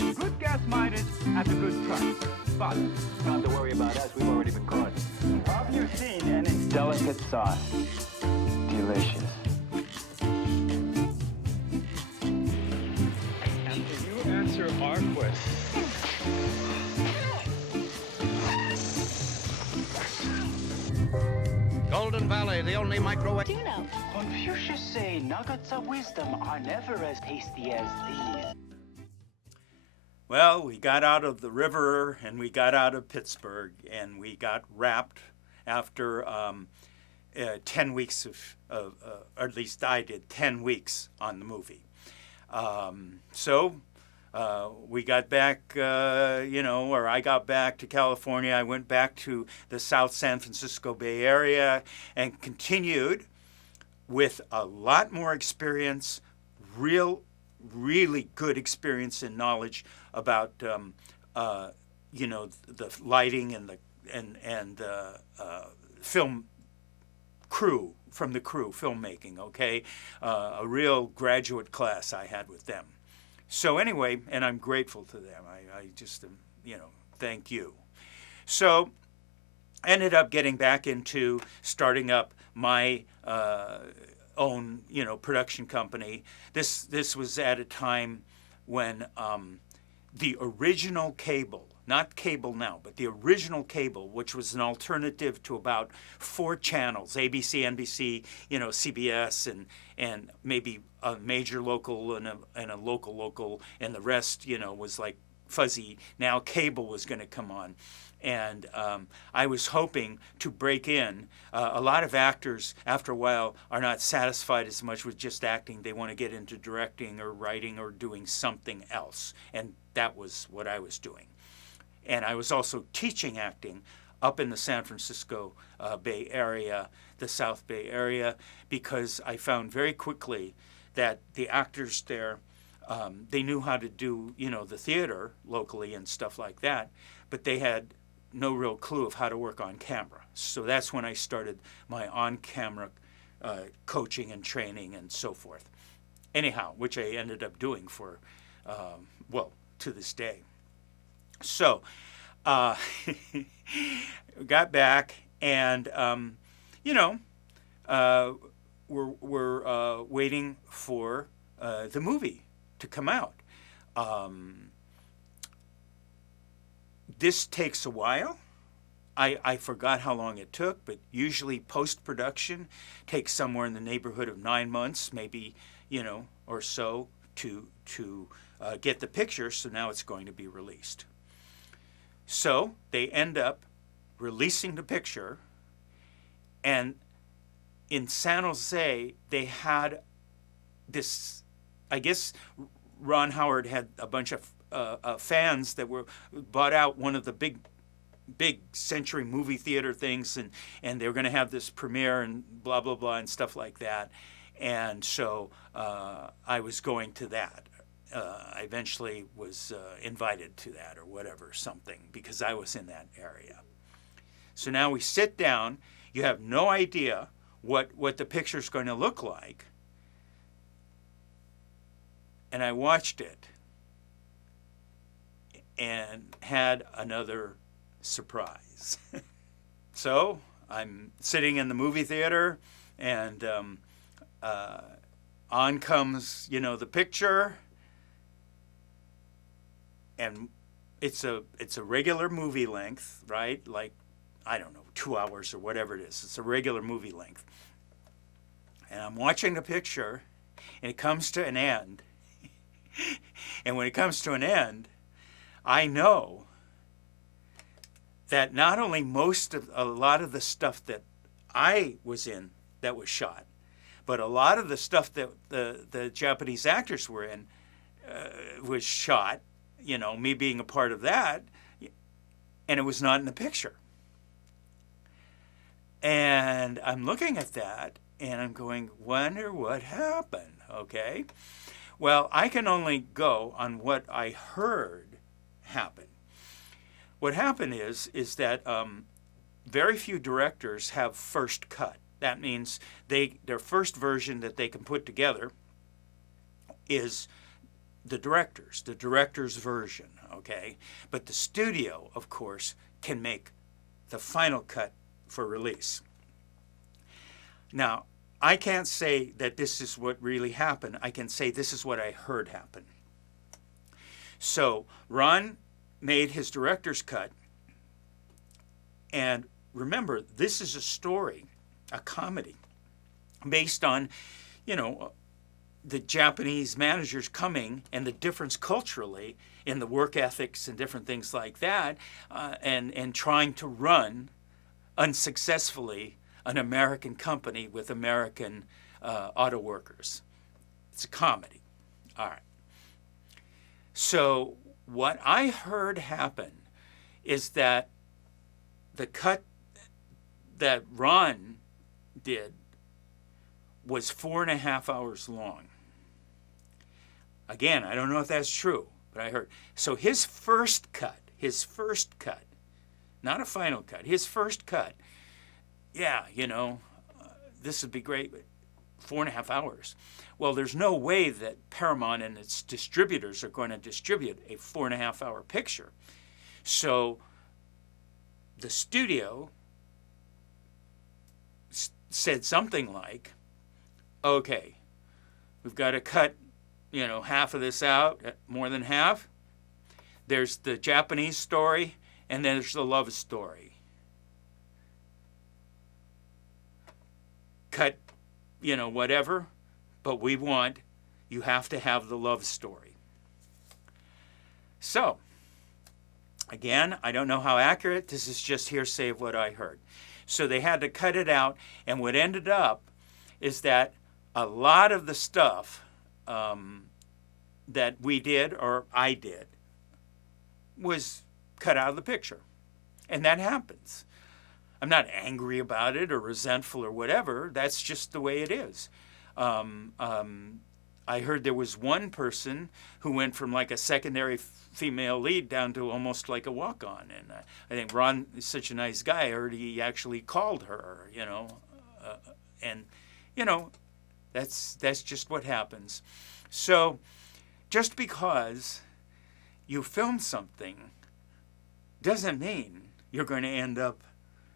Good gas miners at a good price. But Not to worry about us, we've already been caught. have you seen any Delicate sauce. Delicious. And can you answer our question? Golden Valley, the only microwave. Do you know? Confucius say nuggets of wisdom are never as tasty as these. Well, we got out of the river and we got out of Pittsburgh and we got wrapped after 10 weeks or at least I did 10 weeks on the movie. So we got back, or I got back to California. I went back to the South San Francisco Bay Area and continued with a lot more experience, really good experience and knowledge about the lighting and the film crew from the crew filmmaking. Okay, a real graduate class I had with them. So anyway, and I'm grateful to them. I just thank you. So ended up getting back into starting up my own production company. This was at a time when the original cable, not cable now, but the original cable, which was an alternative to about 4 channels, ABC, NBC, CBS, and maybe a major local and a local, and the rest, was like fuzzy. Now cable was going to come on. And I was hoping to break in. A lot of actors, after a while, are not satisfied as much with just acting. They want to get into directing or writing or doing something else. And that was what I was doing. And I was also teaching acting up in the San Francisco Bay Area, the South Bay Area, because I found very quickly that the actors there, they knew how to do, the theater locally and stuff like that, but they had no real clue of how to work on camera. So that's when I started my on-camera coaching and training and so forth. Anyhow, which I ended up doing for, to this day. So, got back and, we're waiting for the movie to come out. This takes a while. I forgot how long it took, but usually post-production takes somewhere in the neighborhood of 9 months, maybe, or so to get the picture, so now it's going to be released. So they end up releasing the picture, and in San Jose, they had this, I guess Ron Howard had a bunch of fans that were bought out one of the big Century movie theater things, and they were going to have this premiere and blah, blah, blah, and stuff like that. And so I was going to that. I eventually was invited to that or whatever, something, because I was in that area. So now we sit down. You have no idea what the picture's going to look like. And I watched it and had another surprise. So I'm sitting in the movie theater, and on comes, the picture, and it's a regular movie length, right? Like, I don't know, 2 hours or whatever it is. It's a regular movie length. And I'm watching the picture, and it comes to an end. And when it comes to an end, I know that not only a lot of the stuff that I was in that was shot, but a lot of the stuff that the Japanese actors were in was shot, me being a part of that, and it was not in the picture. And I'm looking at that, and I'm going, wonder what happened, okay? Well, I can only go on what I heard happen. What happened is that very few directors have first cut. That means their first version that they can put together is the director's version, okay? But the studio, of course, can make the final cut for release. Now, I can't say that this is what really happened. I can say this is what I heard happen. So Ron made his director's cut, and remember, this is a story, a comedy, based on, the Japanese managers coming and the difference culturally in the work ethics and different things like that, and trying to run unsuccessfully an American company with American auto workers. It's a comedy. All right. So what I heard happen is that the cut that Ron did was 4.5 hours long. Again, I don't know if that's true, but I heard. So his first cut, not a final cut, his first cut, this would be great, but 4.5 hours. Well, there's no way that Paramount and its distributors are going to distribute a 4.5 hour picture. So the studio said something like, okay, we've got to cut, half of this out, more than half. There's the Japanese story, and then there's the love story. Cut, whatever, but you have to have the love story. So, again, I don't know how accurate, this is just hearsay of what I heard. So they had to cut it out, and what ended up is that a lot of the stuff that we did, or I did, was cut out of the picture. And that happens. I'm not angry about it or resentful or whatever. That's just the way it is. I heard there was one person who went from like a secondary female lead down to almost like a walk-on. And I think Ron is such a nice guy. I heard he actually called her, that's just what happens. So just because you film something doesn't mean you're going to end up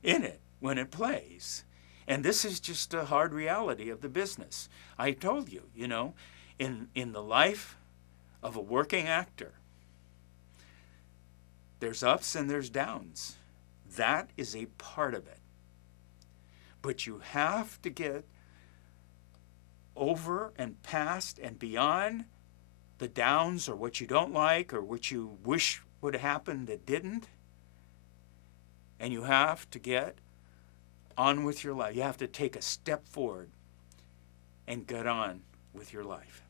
in it when it plays. And this is just a hard reality of the business. I told you, in the life of a working actor, there's ups and there's downs. That is a part of it. But you have to get over and past and beyond the downs or what you don't like or what you wish would have happened that didn't. And you have to get on with your life. You have to take a step forward and get on with your life.